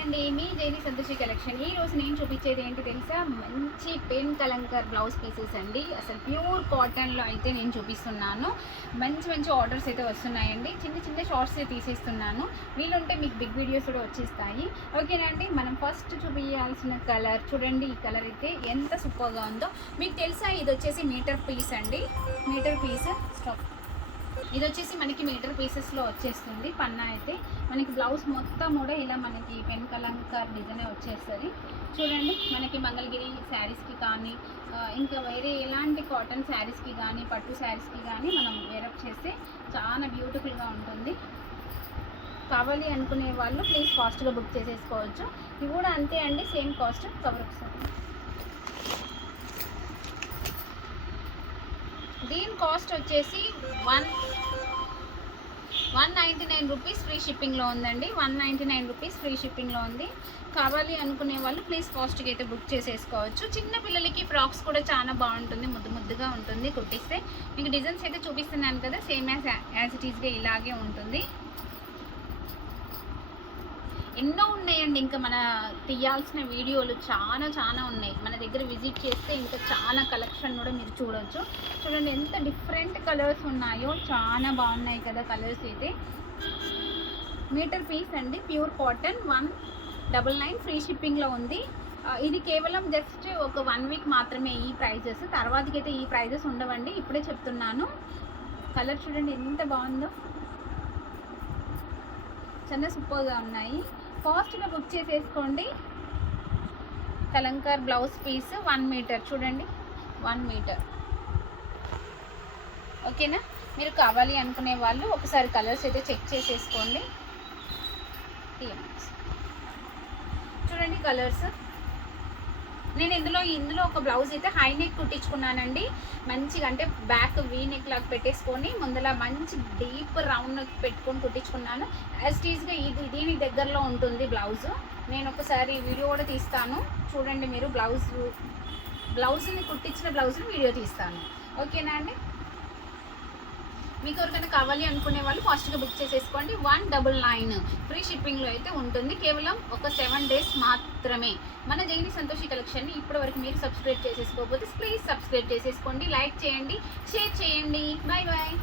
అండి, మీ జైని సంతోషి కలెక్షన్. ఈ రోజు నేను చూపించేది ఏంటి తెలుసా? మంచి పెన్ కలంకర్ బ్లౌజ్ పీసెస్ అండి. అసలు ప్యూర్ కాటన్లో అయితే నేను చూపిస్తున్నాను. మంచి మంచి ఆర్డర్స్ అయితే వస్తున్నాయండి. చిన్న చిన్న షార్ట్స్ తీసేస్తున్నాను. వీలుంటే మీకు బిగ్ వీడియోస్ కూడా వచ్చేస్తాయి. ఓకేనా అండి? మనం ఫస్ట్ చూపించాల్సిన కలర్ చూడండి. ఈ కలర్ అయితే ఎంత సూపర్గా ఉందో. మీకు తెలుసా, ఇది వచ్చేసి మీటర్ పీస్ అండి. Metre piece stop. ఇది వచ్చేసి మనకి మీటర్ పీసెస్లో వచ్చేస్తుంది. పన్నా అయితే మనకి బ్లౌజ్ మొత్తం కూడా ఇలా మనకి పెన్ కలంకార్ డిజైన్ వచ్చేస్తుంది. చూడండి, మనకి మంగళగిరి శారీస్కి కానీ ఇంకా వేరే ఎలాంటి కాటన్ శారీస్కి కానీ పట్టు శారీస్కి కానీ మనం వేరప్ చేస్తే చాలా బ్యూటిఫుల్గా ఉంటుంది. కావాలి అనుకునే వాళ్ళు ప్లీజ్ ఫాస్ట్గా బుక్ చేసేసుకోవచ్చు. ఇవి కూడా అంతే అండి, సేమ్ కాస్ట్. కవర్ ఒకసారి. దీని కాస్ట్ వచ్చేసి 199 రూపీస్ ఫ్రీ షిప్పింగ్లో ఉందండి. 199 రూపీస్ ఫ్రీ షిప్పింగ్లో ఉంది. కావాలి అనుకునే వాళ్ళు ప్లీజ్ ఫాస్ట్గా అయితే బుక్ చేసేసుకోవచ్చు. చిన్న పిల్లలకి ఫ్రాక్స్ కూడా చాలా బాగుంటుంది, ముద్దు ముద్దుగా ఉంటుంది కుట్టిస్తే. మీకు డిజైన్స్ అయితే చూపిస్తున్నాను కదా, సేమ్ యాజ్ ఇట్ ఈస్గా ఇలాగే ఉంటుంది. ఎన్నో ఉన్నాయండి, ఇంకా మన తీయాల్సిన వీడియోలు చాలా ఉన్నాయి. మన దగ్గర విజిట్ చేస్తే ఇంకా చాలా కలెక్షన్ కూడా మీరు చూడవచ్చు. చూడండి ఎంత డిఫరెంట్ కలర్స్ ఉన్నాయో, చాలా బాగున్నాయి కదా కలర్స్ అయితే. మీటర్ పీస్ అండి, ప్యూర్ కాటన్. 199 ఫ్రీ షిప్పింగ్లో ఉంది. ఇది కేవలం జస్ట్ ఒక 1 వీక్ మాత్రమే ఈ ప్రైజెస్. తర్వాతకైతే ఈ ప్రైజెస్ ఉండవండి, ఇప్పుడే చెప్తున్నాను. కలర్ చూడండి ఎంత బాగుందో, చాలా సూపర్గా ఉన్నాయి. ఫాస్ట్గా బుక్ చేసేసుకోండి. కలంకార్ బ్లౌజ్ పీస్ 1 మీటర్ చూడండి, 1 మీటర్. ఓకేనా? మీరు కావాలి అనుకునే వాళ్ళు ఒకసారి కలర్స్ అయితే చెక్ చేసేసుకోండి. చూడండి కలర్స్. నేను ఇందులో ఒక బ్లౌజ్ అయితే హై నెక్ కుట్టించుకున్నానండి. మంచిగా అంటే బ్యాక్ వీ నెక్ లాగా పెట్టేసుకొని ముందర మంచి డీప్ రౌండ్ నెక్ పెట్టుకొని కుట్టించుకున్నాను. యాజ్ టీజ్గా దీని దగ్గరలో ఉంటుంది బ్లౌజ్. నేను ఒకసారి వీడియో కూడా తీస్తాను చూడండి. మీరు బ్లౌజ్ని కుట్టించిన బ్లౌజ్ని వీడియో తీస్తాను. ఓకేనా అండి? మీకు ఎవరికైనా కావాలి అనుకునే వాళ్ళు ఫాస్ట్గా బుక్ చేసేసుకోండి. 199 ఫ్రీ షిప్పింగ్లో అయితే ఉంటుంది. కేవలం ఒక 7 డేస్ మాత్రమే. మన జైని సంతోషి కలెక్షన్ని ఇప్పటివరకు మీరు సబ్స్క్రైబ్ చేసేసుకోకపోతే ప్లీజ్ సబ్స్క్రైబ్ చేసేసుకోండి. లైక్ చేయండి, షేర్ చేయండి. Bye bye.